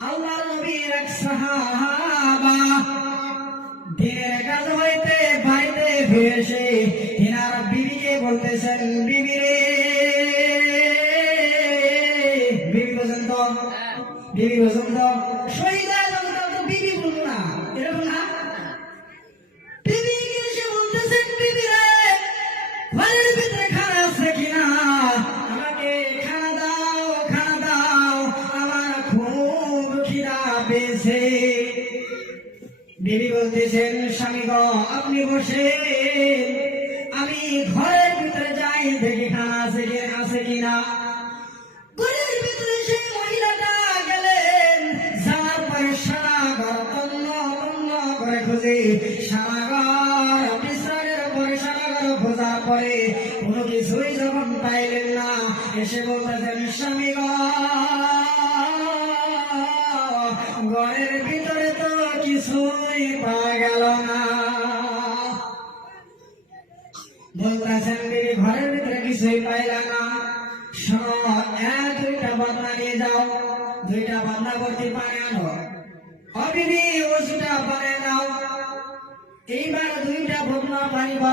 আল্লাহর নবীর এক সাহাবা দিনের কাজ হইতে বাড়িতে ফিরে এসে তিনার বিবিকে বলতেছেন, বিবি রে, বিবি পর্যন্ত শহীদ বিবি বলবো না, এরকম না। বিবি এসে বলতেছেন, বিবি রে, ঘরের ভিতরে খানা আছে কিনা, আমাকে খানা দাও, আমার খুব খিদা পেয়েছে। বিবি বলতেছেন, স্বামী গো, আপনি বসে, আমি ঘরের ভিতরে যাই, দেখি খানা আছে কিনা। ঘরের ভিতরে সেই মহিলাটা গেলেন, যাওয়ার পরে সারাঘর তন্ন করে খুঁজে, সারাঘর বিশ্রামের পরে সারাঘর খোঁজার পরে কোনো কিছুই যখন পাইলেন না, এসে বলতেছেন, স্বামী গো, ঘরের ভিতরে তো কিছুই পাওয়া গেল না। বলতেছেন, বিবি, ঘরের ভিতরে কিছুই পাইলা না, শোনো, দুইটা বদনা নিয়ে যাও, দুইটা বদনা ভর্তি পানি আনো। বিবি, ওষুধটা পানি নাও। এইবার দুইটা বদনা পানি